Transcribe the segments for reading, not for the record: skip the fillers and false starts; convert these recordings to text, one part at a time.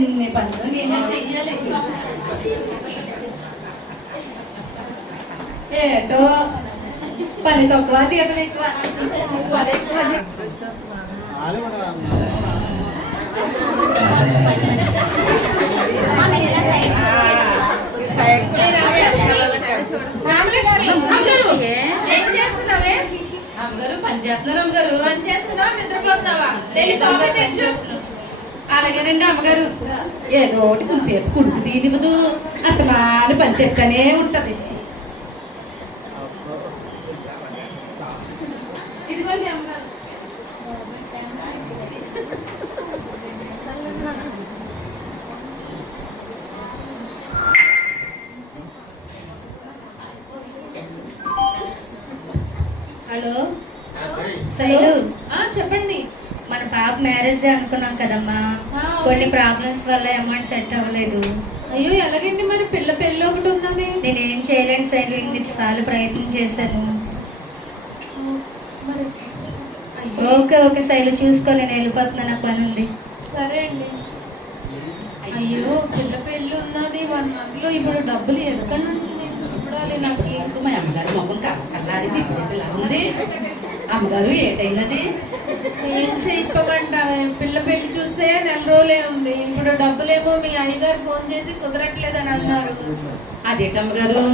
అన్ని పనులు నేనే చెయ్యాలి. ఏటో పని తక్కువ జీతం ఎక్కువ. ఏం చేస్తున్నావే? అమ్మగారు పని చేస్తున్నారు. అమ్మగారు పని చేస్తున్నావా? నిద్రపోతున్నావా? తెచ్చేస్తున్నావు. అలాగేనండి అమ్మగారు. ఏదో ఒకటి కొంచెంసేపు కుడుకు తీనివ్వదు, అస్తమాన పని చెప్తానే ఉంటది. ఇదిగోండి అమ్మగారు. హలో శైలు, చెప్పండి. మన పాప మ్యారేజ్ డే అనుకున్నాం కదమ్మా. కొన్ని ప్రాబ్లమ్స్ వల్ల అమౌంట్ సెట్ అవ్వలేదు. అయ్యో ఎలాగండి? మరి పెళ్ళి ఒకటి ఉన్నది. నేనేం చేయలేను శైలు, ఇన్నిసార్లు ప్రయత్నం చేశాను. ఓకే శైలు, చూసుకో, నేను వెళ్ళిపోతున్నా, పని ఉంది. సరే అండి. అయ్యో పెళ్ళి ఉన్నది 1 month లో. ఇప్పుడు డబ్బులు ఎక్కడి నుంచి నేను చూడాలి? నాకు మా అమ్మగారు మొహం కల్లాడింది. ఇప్పుడు ఇలా ఉంది. అమ్మగారు ఏటైనది? ఏం చెప్పమంటావే? పెళ్లి చూస్తే 1 రోజులే ఉంది. ఇప్పుడు డబ్బులేమో మీ అయ్యగారు ఫోన్ చేసి కుదరట్లేదని అన్నారు. అదేటమ్మగారు,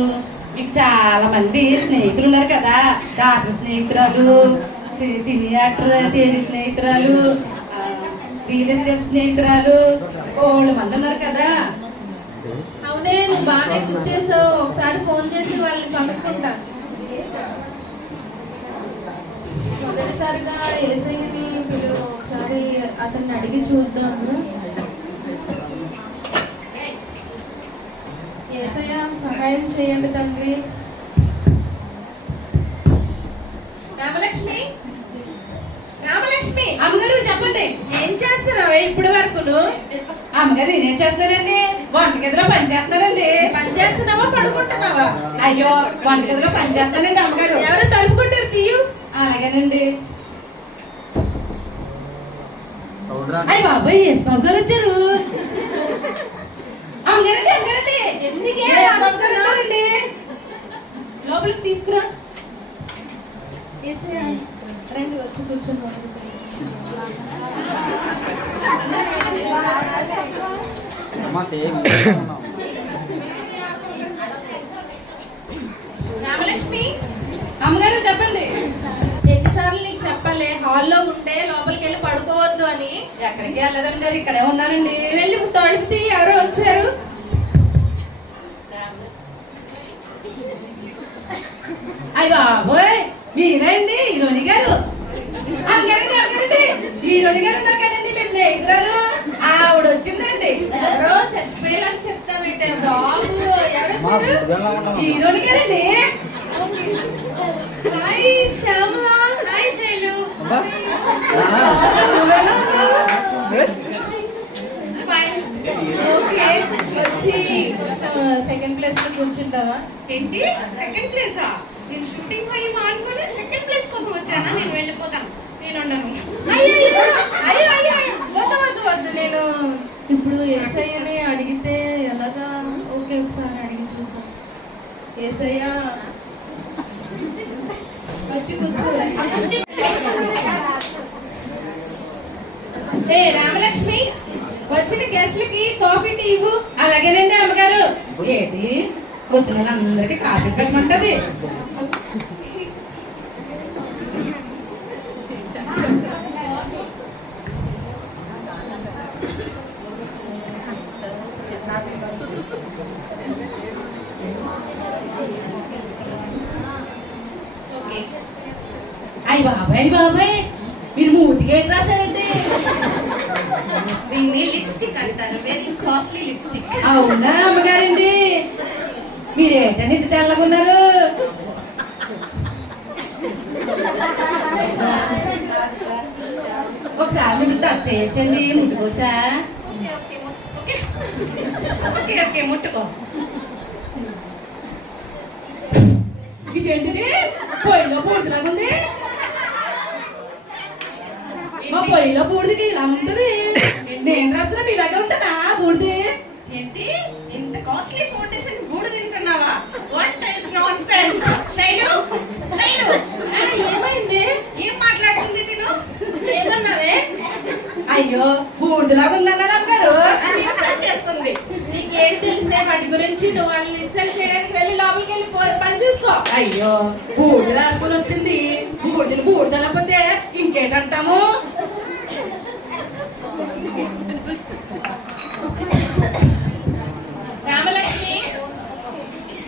మీకు చాలా మంది స్నేహితులు ఉన్నారు కదా. డాక్టర్ స్నేహితురాలు, సినీ యాక్టర్ స్నేహితురాలు, రియల్ ఎస్టేట్ స్నేహితురాలు, 7 మంది ఉన్నారు కదా. అవునే, నువ్వు బాగానే కూర్చేసావు. ఒకసారి ఫోన్ చేసి వాళ్ళని కనుక్కుంటాను. మొదటిసారిగా ఏసైని పిలువు, ఒకసారి అతన్ని అడిగి చూద్దాము. ఏసయ్య సహాయం చేయండి తండ్రి. రామలక్ష్మి, అమ్మగారు చెప్పండి. ఏం చేస్తున్నావే ఇప్పటి వరకును? అమ్మగారు నేనేం చేస్తానండి? వంటగదిలో పని చేస్తానండి. పని చేస్తున్నావా, పడుకుంటున్నావా? అయ్యో, వంటగదిలో పని చేస్తానండి అమ్మగారు. ఎవరో తలుపు కొట్టారు, తీయు. అలాగేనండి. అయ్య బాబాయ్, ఎస్ బాబు గారు వచ్చారు. అమ్మగారండి. ఎందుకే వస్తారండి. లోపలికి తీసుకురా. రండి, వచ్చి కూర్చొని. రామలక్ష్మి, అమ్మగారు చెప్పండి. ఎన్నిసార్లు నీకు చెప్పలే హాల్లో ఉంటే లోపలికి వెళ్ళి పడుకోవద్దు అని? ఎక్కడికి వెళ్ళదండి గారు, ఇక్కడే ఉన్నానండి. వెళ్ళి తలుపుతీ, ఎవరో వచ్చారు. అయ్య బాబోయ్, మీరండి హీరోని గారు. అమ్మగారండి. హీరోని గారు ఉన్నారు కదండి మీ స్నేహితురాలు, ఆవిడ వచ్చిందండి. ఎవరో చచ్చిపోయేలాగా చెప్తావేంటే బాబు? ఎవరొచ్చారు? హీరోని గారండి. Hi Shyamala. Hi Shailu. Okay, వచ్చి కొంచెం సెకండ్ ప్లేస్ లో కూర్చుంటావా? ఏంటి సెకండ్ ప్లేసా? నేను షూటింగ్ పోయి మానుకొని సెకండ్ ప్లేస్ కోసం వచ్చానా? నేను వెళ్ళిపోతాను, నేను ఉండను. వద్దు. నేను ఇప్పుడు ఏసయ్యని అడిగితే ఎలాగా? ఓకే, ఒకసారి అడిగి చూద్దాం. ఏసయ్య వచ్చి కూర్చో. ఏ రామలక్ష్మి, వచ్చిన గెస్ట్లకి కాఫీ టీ ఇవ్వు. అలాగేనండి అమ్మగారు. ఏంటి వచ్చిన వాళ్ళందరికీ కాఫీ పెట్టమంటది? అయ్య బాబాయ్, మీరు మూతికి ఏంటి రాశారండి? దీన్ని లిప్స్టిక్ అంటారు, వెరీ కాస్ట్లీ లిప్స్టిక్. అవునా అమ్మగారండి? మీరేంటండి ఇంత తెల్లగున్నారు? ఒకసారి మీరు టచ్ చేయొచ్చండి, ముట్టుకోవచ్చా? ఓకే ముట్టుకో. ఇదేంటిది? పొయ్యిలో బూడిదలాగా ఉంది. మా పొయ్యిలో బూడిదకి ఇలా ఉంటుంది. నేను రాసిన మీలాగే ఉంటానా బూడిది? ఏంటి ఇంత కాస్ట్లీ ఫౌండేషన్ గూడు తింటున్నావా? What is nonsense? Shailu Shailu ఏమైంది? ఏం మాట్లాడుతుంది తిను? ఏమన్నావే? అయ్యో బూడిదలాగా ఉందన్నారు అమ్మగారు. అని ఇన్సల్ట్ చేస్తుంది. నీకేం తెలిసే వాటి గురించి? నువ్వు వాళ్ళని ఇన్సల్ట్ చేయడానికి వెళ్ళి లోపలికి వెళ్ళి పని చూసుకో. అయ్యో బూడిద రాసుకొని వచ్చింది. బూడిదలపోతే ఇంకేటంటాము? రామలక్ష్మి,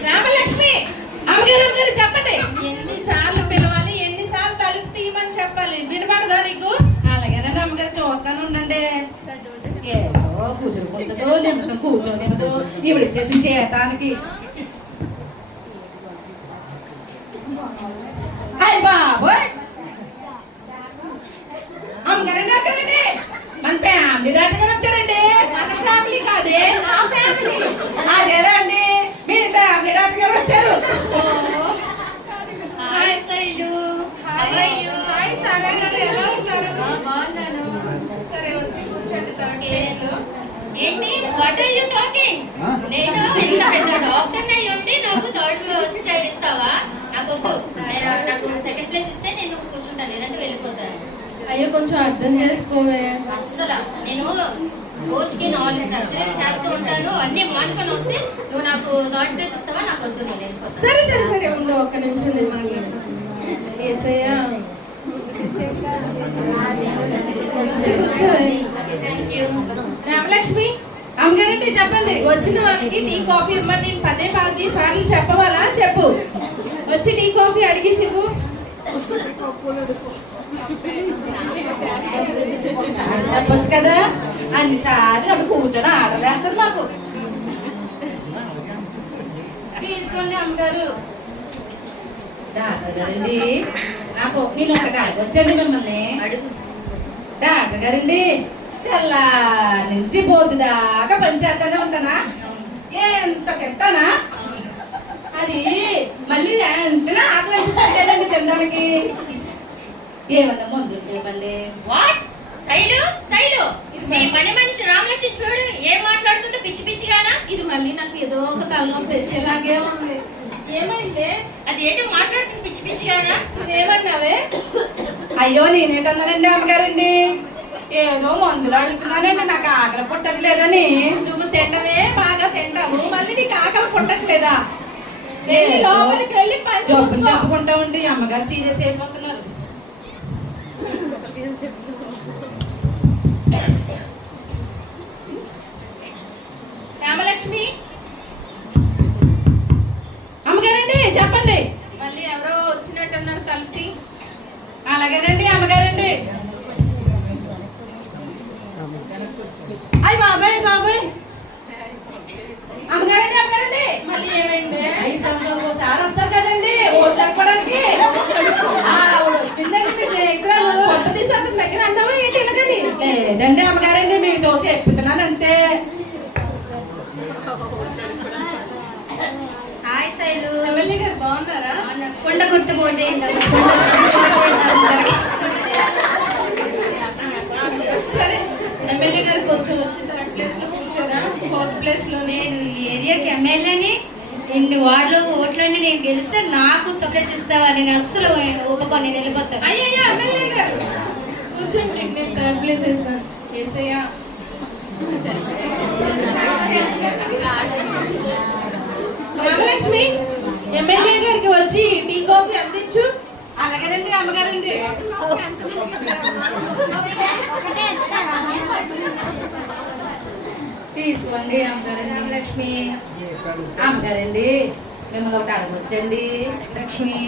రామలక్ష్మి, అమ్మగారు అమ్మగారు చెప్పండి. ఎన్నిసార్లు పిలవాలి, ఎన్నిసార్లు తలుపు తీయమని చెప్పాలి? వినపడదా నీకు? అలాగేనండి అమ్మగారు, చూస్తాను ఉండండి. ఏదో కుదురు కొంచెదో నిమిషం కూర్చోనివ్వదు ఇవిడ ఇచ్చేసి చేతానికి. అయ్య బాబోయ్ అమ్మగారండి అక్కడండి మన ఫ్యామిలీ డాక్టర్ గారు వచ్చారండి. మన ఫ్యామిలీ కాదే, నా ఫ్యామిలీ. అదేలా అండి మీ ఫ్యామిలీ డాక్టర్ గారు వచ్చారు. హాయ్ శైలు. హాయ్ సారా గారు, ఎలా ఉన్నారు? బాగున్నాను. సరే వచ్చి కూర్చోండి థర్డ్ ప్లేస్ లో. ఏంటి వాట్ ఆర్ యు టాకింగ్? నేను ఇంత పెద్ద డాక్టర్ అయి ఉండి నాకు థర్డ్ సైడ్ ఇస్తావా? నాకు వద్దు. నాకు సెకండ్ ప్లేస్ ఇస్తే నేను కూర్చుంటాను, లేదంటే వెళ్ళిపోతాను. అయ్యో కొంచెం అర్థం చేసుకోవే. అస్సలు నేను రోజుకి 4 సర్జరీలు చేస్తూ ఉంటాను, అన్ని మానుకొని వస్తే నువ్వు నాకు థర్డ్ ప్లేస్ ఇస్తావా? నాకు వద్దు, నేను వెళ్ళిపోతాను. సరే సరే సరే ఉండు, ఒక్క నిమిషం నేను మాట్లాడతాను. ఏసయ్యా వచ్చి కూర్చో. Thank you. రామలక్ష్మి, అమ్మగారండి చెప్పండి. వచ్చిన వాళ్ళకి టీ కాఫీ ఇవ్వమని నేను 10 సార్లు చెప్పవాలా? చెప్పు. వచ్చి టీ కాఫీ అడిగి ఇవ్వు. చెప్పొచ్చు కదా, అన్నిసార్లు అప్పుడు కూర్చొని ఆర్డర్ వేస్తారు మాకు. తీసుకోండి అమ్మగారు. డాక్టర్ గారండి నాకు నేను ఒకటి అడగొచ్చండి మిమ్మల్ని. అడుగు. డాక్టర్ గారండి తెల్లా నుంచి బోతు దాకా పనిచేస్తానే ఉంటానా, ఎంత తింటానా, అది మళ్ళీ వెంటనే ఆకలి అనిపించట్లేదండి తినడానికి. ఏమన్నా ముందు ఇవ్వండి. వాట్? శైలు, శైలు, మీ పని మనిషి రామలక్ష్మి చూడు ఏం మాట్లాడుతుందో పిచ్చి పిచ్చిగానా? ఇది మళ్ళీ నాకు ఏదో ఒక తలనొప్పి తెచ్చేలాగే ఉంది. ఏమైంది? అది ఏంటో మాట్లాడుతుంది పిచ్చి పిచ్చిగానా? నువ్వేమన్నావే? అయ్యో నేనేటన్నానండి అమ్మగారండి, ఏదో మందులు అడుగుతున్నానండి, నాకు ఆకలి పుట్టట్లేదని. నువ్వు తింటవే బాగా తింటావు, మళ్ళీ నీకు ఆకలి పుట్టట్లేదా? వెళ్ళి లోపలికి వెళ్ళి పని జబ్బులు చూసుకో. చెప్పుకుంటా ఉండి అమ్మగారు సీరియస్ అయిపోతున్నారు. రామలక్ష్మి, అమ్మగారండి చెప్పండి. మళ్ళీ ఎవరో వచ్చినట్టున్నారు, తలుపుతి. అలాగేనండి అమ్మగారండి. అయ్య బాబాయ్ బాబాయ్ అమ్మగారండి అమ్మగారండి. మళ్ళీ ఏమైంది? 5 సంవత్సరాలకు ఒకసారి వస్తారు కదండి ఓట్లు ఎక్కడానికి. ఆవిడ వచ్చిందండి మీ స్నేహితురాలు. కొత్త తీసి అతని దగ్గర అన్నావా ఏంటి ఇలాగని? లేదండి అమ్మగారండి మీ దోశ ఎక్కుతున్నాను అంతే. హాయ్ శైలు. ఎమ్మెల్యే గారు బాగున్నారా? కొండ గుర్తు పోటీ సరే ఎమ్మెల్యే గారు కొంచెం వచ్చి థర్డ్ ప్లేస్ లో కూర్చోరా, ఫోర్త్ ప్లేస్ లో. నేను ఈ ఏరియాకి ఎమ్మెల్యేని, ఇన్ని వార్డులు ఓట్లన్నీ నేను గెలిస్తే నాకు ప్లేస్ ఇస్తావా? నేను అస్సలు ఒప్పుకో, నేను వెళ్ళిపోతాను. అయ్యయ్యో ఎమ్మెల్యే గారు కూర్చోండి, మీకు నేను థర్డ్ ప్లేస్ ఇస్తాను. చేసేయా రామలక్ష్మి, ఎమ్మెల్యే గారికి వచ్చి టీ కాఫీ అందించు. అలాగేనండి అమ్మగారండి. తీసుకోండి అమ్మగారండి. రామలక్ష్మి. అమ్మగారండి మిమ్మల్ని ఒకటి అడగొచ్చండి. లక్ష్మి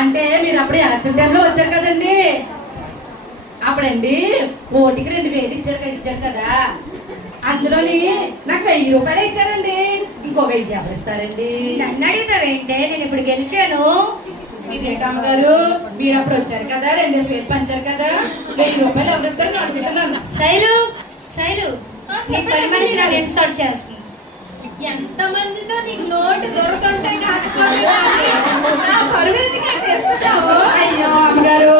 అంటే మీరు అప్పుడు ఎలక్షన్ టైంలో వచ్చారు కదండి, అప్పుడండి ఓటికి 2000 ఇచ్చారు కదా, అందులోని నాకు 1000 రూపాయలు ఇచ్చారండి, ఇంకో 1000 ఎవరు ఇస్తారండి? నన్ను అడుగుతారేంటే? నేను ఇప్పుడు గెలిచాను. మీరేంటి అమ్మగారు, మీరు అప్పుడు వచ్చారు కదా, 2000 పంచారు కదా, 1000 రూపాయలు ఎవరు ఇస్తారని అడుగుతున్నాను. శైలు, శైలు, నీ పని మనిషి నాకు ఇన్సల్ట్ చేస్తుంది. ఎంత మందితో నీకు నోటి దొరుకుతుంటే కాకపోతే నా పరువు ఎందుకు తెస్తున్నావు? అయ్యో అమ్మగారు,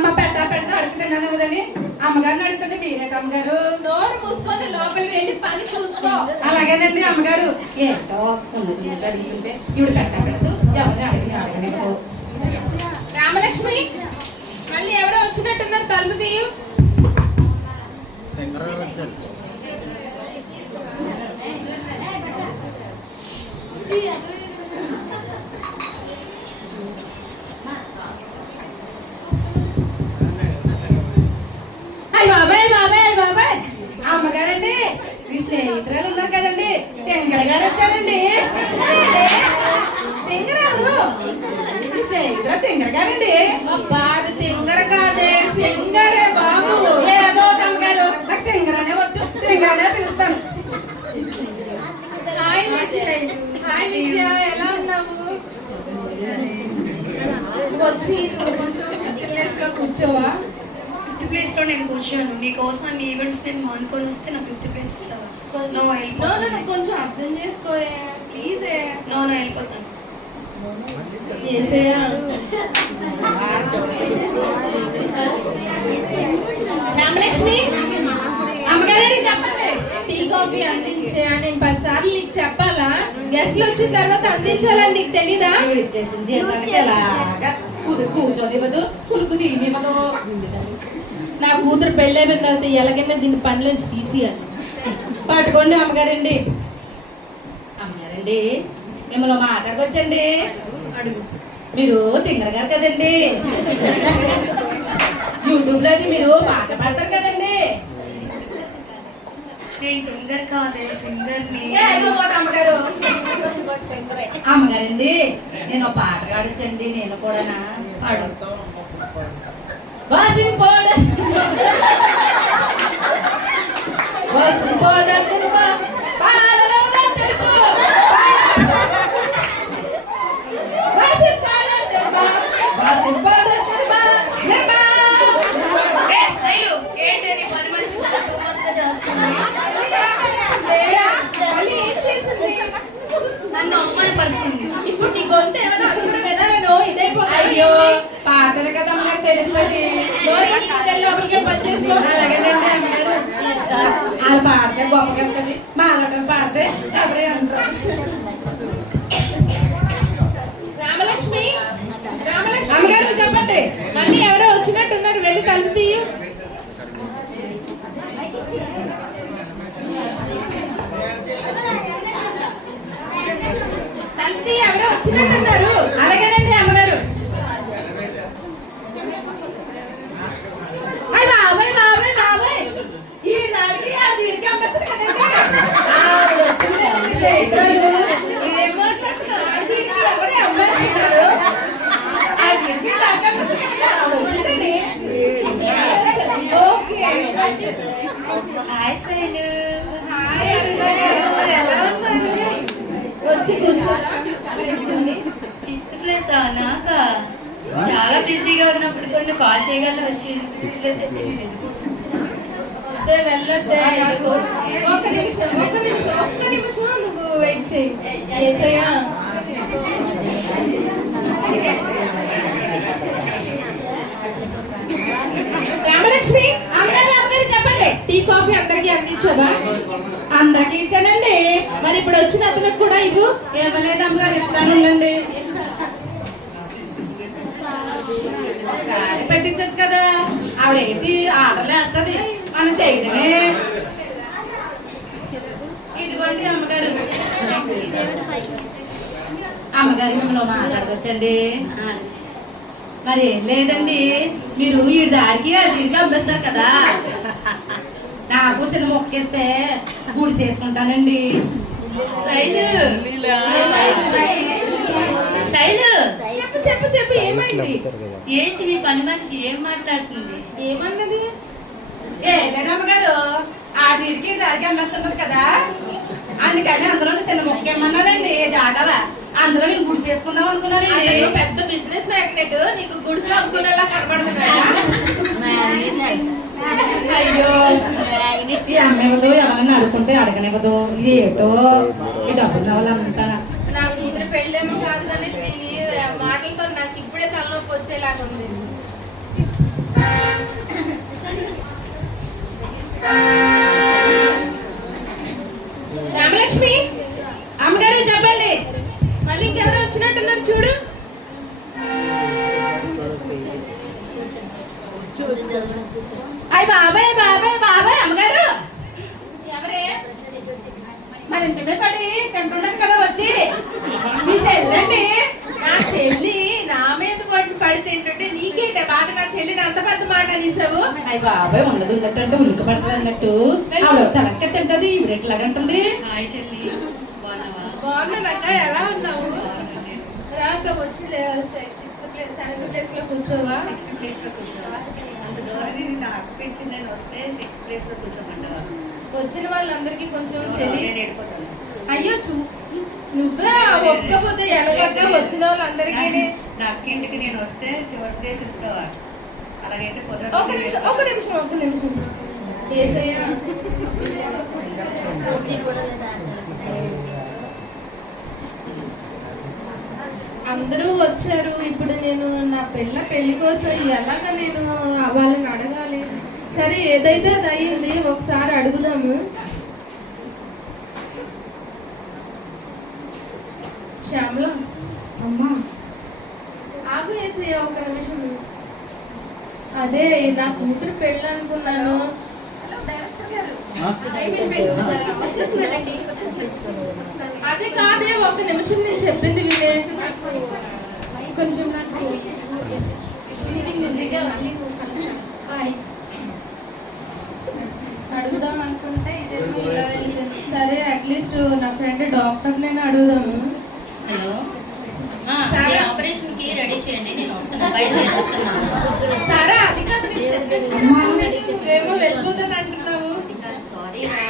అమ్మ పెడతా అడుగుతున్నాను కదని అమ్మగారిని అడుగుతుంటే మీరేట అమ్మగారు? నోరు మూసుకొని లోపలికి వెళ్ళి పని చూసుకో. అలాగేనండి అమ్మగారు. ఏంటో ఉన్నది అడుగుతుంటే ఇప్పుడు పెడతూ ఎవరిని అడగనివ్వదు. రామలక్ష్మి, మళ్ళీ ఎవరో వచ్చినట్టున్నారు, తలుపు తీయు. అయ్య బాబాయ్ బాబాయ్ బాబాయ్ అమ్మగారండి, మీ స్నేహితురాలు ఉన్నారు కదండి, తెంగర గారు వచ్చారండి. తెంగర ఎవరు? మీ స్నేహితురాలు తెంగర గారండి. అబ్బా, అది తింగర కాదే, సింగరే బాబు. ఏదో ఒకటి అమ్మగారు, నాకు తెంగరనే వచ్చు, తెంగరనే పిలుస్తాను. హాయ్ విజయ. హాయ్ విజయ, ఎలా ఉన్నావు? వచ్చి నువ్వు కొంచెం ప్లేస్ లో కూర్చోవా? 5th ప్లేస్ లో నేను కూర్చోను. నీకోసం నీ ఈవెంట్స్ నేను మానుకొని వస్తే నాకు 5th ప్లేస్ ఇస్తావా? నో నన్ను కొంచెం అర్థం చేసుకోయే ప్లీజ్. నో వెళ్ళిపోతాను. రామలక్ష్మి, అమ్మగారండి చెప్పండి. టీ కాఫీ అందించే నేను 10 సార్లు నీకు చెప్పాలా? గెస్ట్లు వచ్చిన తర్వాత అందించాలని నీకు తెలీదా? కూర్చోనివ్వదు, పులుపు తీయనివ్వదు. నా కూతురు పెళ్ళైపోయిన తర్వాత ఎలాగైనా దీన్ని పనిలోంచి తీసియాలి. పట్టుకోండి అమ్మగారండి. అమ్మగారండి, మిమ్మల్ని మాట్లాడుకోవచ్చండి. అడుగు. మీరు తింగర గారు కదండి, యూట్యూబ్ లో అది మీరు పాట పాడతారు కదండి. నేను సింగర్ కాదే, సింగర్ ని. ఏదో ఒకటి అమ్మగారు. అమ్మగారండి, నేను ఒక పాట పాడొచ్చండి. నేను కూడా పాడు. వాసింగ్ పౌడర్ వాసింగ్ పౌడర్ తెలుపా, పాలలో తెలుపు, వాసింగ్ పౌడర్ తెలుపా, వాసింగ్ పౌడర్ తెలుపా, లేపా. ఏంటి నీ పని మంచి చాలా టూ మచ్ గా చేస్తుంది. మళ్ళీ ఏం చేసింది? నన్ను అవమానపరుస్తుంది. ఇప్పుడు నీ గొంతు ఏమైనా అర్థం కదా? నేను ఇదైపోతాను. అయ్యో, పాటలు కదా అమ్మగారు తెలుస్తుంది. లోపలికి పని చేసుకో. అలాగేనండి అమ్మగారు. వాళ్ళు పాడితే గొప్పగా ఉంటుంది, మాట్లాడటం పాడితే ఎవరే అంటారు. రామలక్ష్మి, రామలక్ష్మి అమ్మగారు చెప్పండి. మళ్ళీ ఎవరో వచ్చినట్టున్నారు, వెళ్ళి తలుపు తీయు. తలుపు తీయు, ఎవరో వచ్చినట్టున్నారు. అలాగేనండి అమ్మగారు. అయ్య బాబాయ్ బాబాయ్ బాబాయ్, ఈ దాడికి ఆ దీనికి అమ్మేస్తారు కదండి. ఆవిడ వచ్చిందండి స్నేహితురాలు. ఇదేం మాట్లాడుతున్నారు? ఆ దీనికి ఎవరే అమ్మాయిన్నారు? ఆ దీనికి దానికి అమ్మేస్తారు కదండి. ఆవిడ వచ్చిందండి. Okay. Hi Shailu. Hi Arun, ఎలా ఉన్నారు? వచ్చి కూర్చో. 5th ప్లేస్ నాకా చాలా బిజీగా ఉన్నప్పుడు కొన్ని కాల్ చేయగలను. వచ్చి 5th ప్లేస్ అయితే వెళ్ళొద్దే. ఒక్క నిమిషం నువ్వు వెయిట్ చేయి. ఏసయ్యా, రామలక్ష్మి, అమ్మగారు చెప్పండి. టీ కాఫీ అందరికి అందించావా? అందరికి ఇచ్చానండి. మరి ఇప్పుడు వచ్చిన అతనికి కూడా ఇవ్వు. ఇవ్వలేదు అమ్మగారు, ఇస్తానుండండి. ఒకసారి పెట్టించచ్చు కదా. ఆవిడేంటి ఆర్డర్లు వేస్తుంది, మనం చేయడమే. ఇదిగోండి అమ్మగారు. అమ్మగారు మిమ్మల్ని మాట్లాడుకోవచ్చండి. మరి ఏం లేదండి, మీరు ఈడి దాడికి అడికి అమ్మేస్తారు కదా. నాకు చిన్న మొక్కేస్తే గుడి చేసుకుంటానండి. శైలు, శైలు, చెప్పు ఏమైంది? ఏంటి మీ పని మనిషి ఏం మాట్లాడుతుంది? ఏమన్నది? ఏ లేదమ్మగారు, ఆ దీనికి దాడికి అమ్మేస్తుంటది కదా, అందుకని అందులో చిన్న మొక్కేమన్నారండి. జాగవా అందులో నేను గుడి చేసుకుందాం అనుకున్నానండి. అతను పెద్ద బిజినెస్ మ్యాగ్నెట్, నీకు గుడిసెలో అమ్ముకునేలా కనబడుతున్నాడా? అయ్యో, ఈ అమ్మేవదు, ఎవరన్నా అడుగుకుంటే అడగనివ్వదు. ఇది ఏటో ఈ డబ్బున్న వాళ్ళంతా. నా కూతురు పెళ్ళేమో కాదు కానీ దీని మాటలతో నాకు ఇప్పుడే తలనొప్పి వచ్చేలాగా ఉంది. రామలక్ష్మి, అమ్మగారు చెప్పండి. మళ్ళీ ఇంకెవరో వచ్చినట్టున్నారు చూడు. అయ్య బాబాయ్ బాబాయ్ బాబాయ్ అమ్మగారు ఎవరే? మన ఇంటి మీద పడి తింటున్నది కదా వచ్చి మీ చెల్లండి. నా చెల్లి నా మీద పడి తింటుంటే నీకేంటే బాధ? నా చెల్లిని అంత పెద్ద మాట అనేసావు. అయ్య బాబాయ్ ఉన్నది ఉన్నట్టు అంటే ఉనికి పడుతుంది అన్నట్టు ఆవిడ చలక్క తింటది ఈవిడ ఎట్లాగంటుంది. బాగున్నానక్క, ఎలా ఉన్నావు? రాక వచ్చి 6th ప్లేస్ 7th ప్లేస్ లో కూర్చోవా? వచ్చిన వాళ్ళందరికీ కొంచెం చెల్లి అయ్యో నువ్వే ఒక్కపోతే ఎలాగక్క వచ్చిన వాళ్ళందరికీ. నా అక్కింటికి నేను వస్తే చివరి ప్లేస్ ఇస్తావా? అలాగైతే ఒక నిమిషం ఏసయ్యా, అందరూ వచ్చారు. ఇప్పుడు నేను నా పెళ్లి కోసం ఎలాగ నేను వాళ్ళని అడగాలి? సరే ఏదైతే అది అయ్యింది, ఒకసారి అడుగుదాము. శ్యామల అమ్మా, ఆగు ఏసయ్య ఒక నిమిషం. అదే నా కూతురు పెళ్ళి అనుకున్నాను. అదే కాదే, ఒక నిమిషం నేను చెప్పింది వినే. కొంచెం నాకు అడుగుదాం అనుకుంటే ఇదేమో ఇలా వెళ్ళిపోయింది. సరే అట్లీస్ట్ నా ఫ్రెండ్ డాక్టర్ నేను అడుగుదాము. హలో, సరే. ఆపరేషన్ కి రెడీ చేయండి, నేను వస్తున్నాను, బయలుదేరి వస్తున్నాను. సరే అది కాదు నేను చెప్పేది. నువ్వేమో వెళ్ళిపోతాను అంటున్నావు. సారీ రా,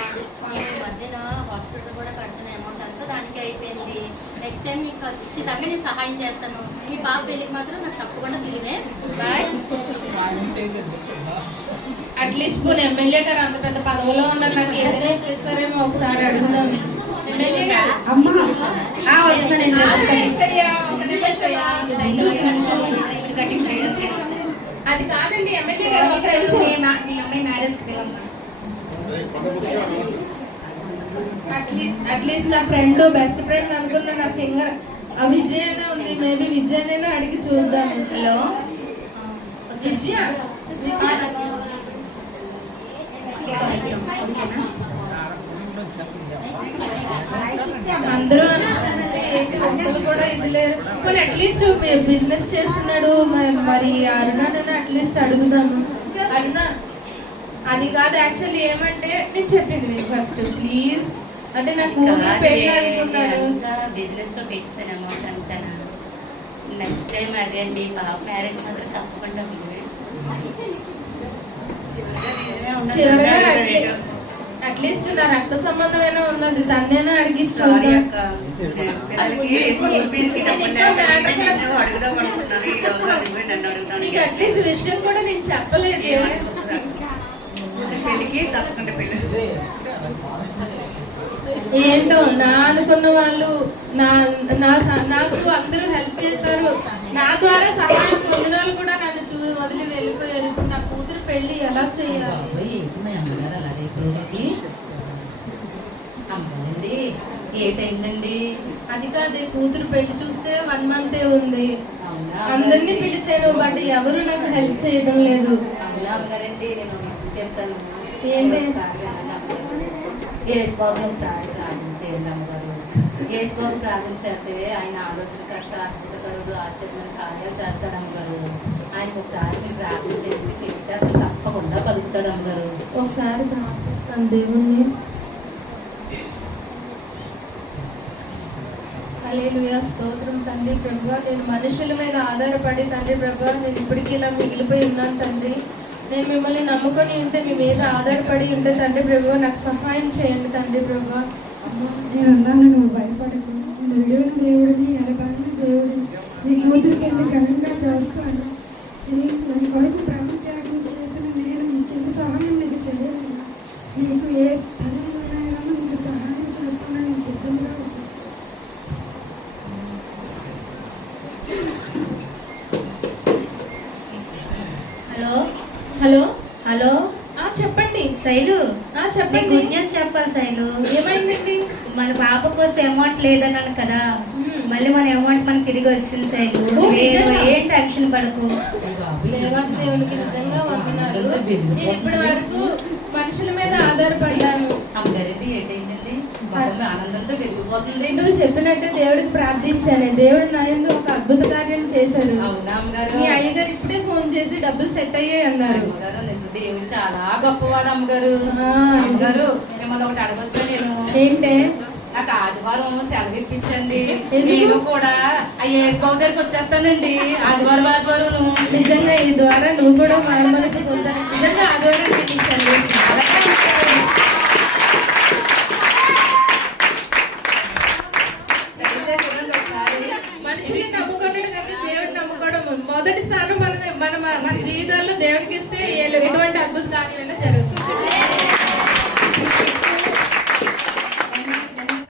ఈ మధ్యన హాస్పిటల్ కూడా కడుతున్న అమౌంట్ అంతా దానికి అయిపోయింది. నెక్స్ట్ టైం నీకు ఖచ్చితంగా నేను సహాయం చేస్తాను. మీ పాప పెళ్ళికి మాత్రం నాకు తప్పకుండా తిరిగినే. బాయ్. అట్లీస్ట్ పోనీ ఎమ్మెల్యే గారు అంత పెద్ద పదవిలో ఉన్నారు, నాకు ఏదైనా ఇప్పిస్తారేమో ఒకసారి అడుగుదాం. ఎమ్మెల్యే గారు అమ్మా, వస్తానండి. కటింగ్ చేయడం అది కాదండి ఎమ్మెల్యే గారు ఒక నిమిషం. మీ అమ్మాయి మ్యారేజ్ అట్లీస్ట్ నా ఫ్రెండ్ బెస్ట్ ఫ్రెండ్ అనుకున్న నా సింగర్ ఆ విజయ్ అనే ఉంది. మేబీ విజయ్ అనే అడిగి చూద్దాం. హలో, విజయ అందరూ అనుకుంటే ఏంటి ఒక్కరు కూడా ఇది లేరు. కొన్ని అట్లీస్ట్ బిజినెస్ చేస్తున్నాడు మరి అరుణ అట్లీస్ట్ అడుగుదాము. అరుణ అది కాదు, యాక్చువల్లీ ఏమంటే నేను చెప్పింది మీకు ఫస్ట్ ప్లీజ్. అంటే నా కూతురు పెళ్ళి అనుకున్నాను. బిజినెస్ లో పెట్టాను అమౌంట్ అంతా. నెక్స్ట్ టైం అదే మీ పాప మ్యారేజ్ మాత్రం తప్పకుండా చివరిగా అట్లీస్ట్ నా రక్త సంబంధమైనా ఉన్నది, దాన్నైనా అడిగిస్తూ సారీ అక్క, పిల్లలకి స్కూల్ ఫీజు కి డబ్బులు లేకపోతే అడుగుదాం అనుకున్నాను. ఈ రోజు అడిగిపోయి నన్ను అడుగుతాను. నీకు అట్లీస్ట్ విషయం కూడా నేను చెప్పలేదు. పెళ్ళికి తప్పకుండా పెళ్ళి. ఏంటో నా అనుకున్న వాళ్ళు నాకు అందరూ హెల్ప్ చేస్తారు. నా ద్వారా సహాయం పొందిన వాళ్ళు కూడా నన్ను వదిలి వెళ్ళిపోయారు. ఇప్పుడు నా కూతురు పెళ్లి ఎలా చేయాలి? అమ్మగారు అలాగైపోయారండి. అమ్మగారండి ఏటైందండి? అది కాదే, కూతురు పెళ్లి చూస్తే 1 month ఉంది. అందరినీ పిలిచాను, బట్ ఎవరు నాకు హెల్ప్ చేయడం లేదు. అమ్మగారండి నేను విషయం చెప్తాను. ఏంటి? యేసుబాబు ఒకసారి ప్రార్థించేయండి అమ్మగారు. యేసుబాబు ప్రార్థించేస్తే ఆయన ఆలోచనకర్త, అద్భుతకరుడు, ఆశ్చర్యమైన కార్యాలు చేస్తాడు అమ్మగారు. ఆయనకు ఒకసారి మీరు ప్రార్థన చేసి పిలిస్తే తప్పకుండా పలుకుతాడు అమ్మగారు. ఒకసారి ప్రార్థిస్తాను దేవుణ్ణి. హల్లెలూయా, స్తోత్రం తండ్రి ప్రభువా. నేను మనుషుల మీద ఆధారపడి తండ్రి ప్రభువా నేను ఇప్పటికీ ఇలా మిగిలిపోయి ఉన్నాను తండ్రి. నేను మిమ్మల్ని నమ్ముకొని ఉంటే మీ మీద ఆధారపడి ఉంటే తండ్రి ప్రభువా నాకు సహాయం చేయండి తండ్రి ప్రభువా. నేను అన్నాను, నువ్వు భయపడకు. నేను ఎడగని దేవుడిని, ఎడబాని దేవుడిని. నీ కూతురు పెళ్లి ఘనంగా చేస్తాను. నా కొరకు ప్రాణత్యాగం చేసిన నేను ఈ చిన్న సహాయం నీకు చేయలేను. నీకు ఏ పనిలోనైనా నీకు సహాయం చేస్తానని సిద్ధంగా ఉంది. హలో హలో హలో, శైలు చెప్పండి. గుడ్ న్యూస్ చెప్పాలి శైలు. ఏమైందండి? మన పాప కోసం అమౌంట్ లేదన్నాను కదా, మళ్ళీ మన అమౌంట్ మనకి తిరిగి వచ్చింది శైలు. నిజంగా? ఏం టెన్షన్ పడకు. దేవాది దేవునికి నిజంగా వందనాలు. నేను ఇప్పటి వరకు మనుషుల మీద ఆధారపడ్డాను. అమ్మగారండి ఏంటైందండి? మొహం ఆనందంతో వెలిగిపోతుంది. నువ్వు చెప్పినట్టే దేవుడికి ప్రార్థించాను. దేవుడు నా యందు ఒక అద్భుత కార్యం చేశారు. అవునా అమ్మగారు? మీ అయ్యగారు ఇప్పుడే ఫోన్ చేసి డబ్బులు సెట్ అయ్యాయి అన్నారు. అమ్మగారు నిజం దేవుడు చాలా గొప్పవాడు అమ్మగారు. అమ్మగారు మిమ్మల్ని ఒకటి అడగొచ్చా నేను? ఏంటే? నాకు ఆదివారం సెలవు ఇప్పించండి. ఎందుకు? నేను కూడా ఐఏఎస్ బాబు దగ్గరికి వచ్చేస్తానండి. ఆదివారం నిజంగా ఈ ద్వారా నువ్వు కూడా మారు మనసు పొందాను. నిజంగా ఆదివారం నేను ఇచ్చాను. మనుషుల్ని నమ్ముకోవడం కంటే దేవుడిని నమ్ముకోవడం మొదటి స్థానం. మన జీవితాల్లో దేవుడికి ఇస్తే ఎటువంటి అద్భుత కార్యమైనా జరుగుతుంది.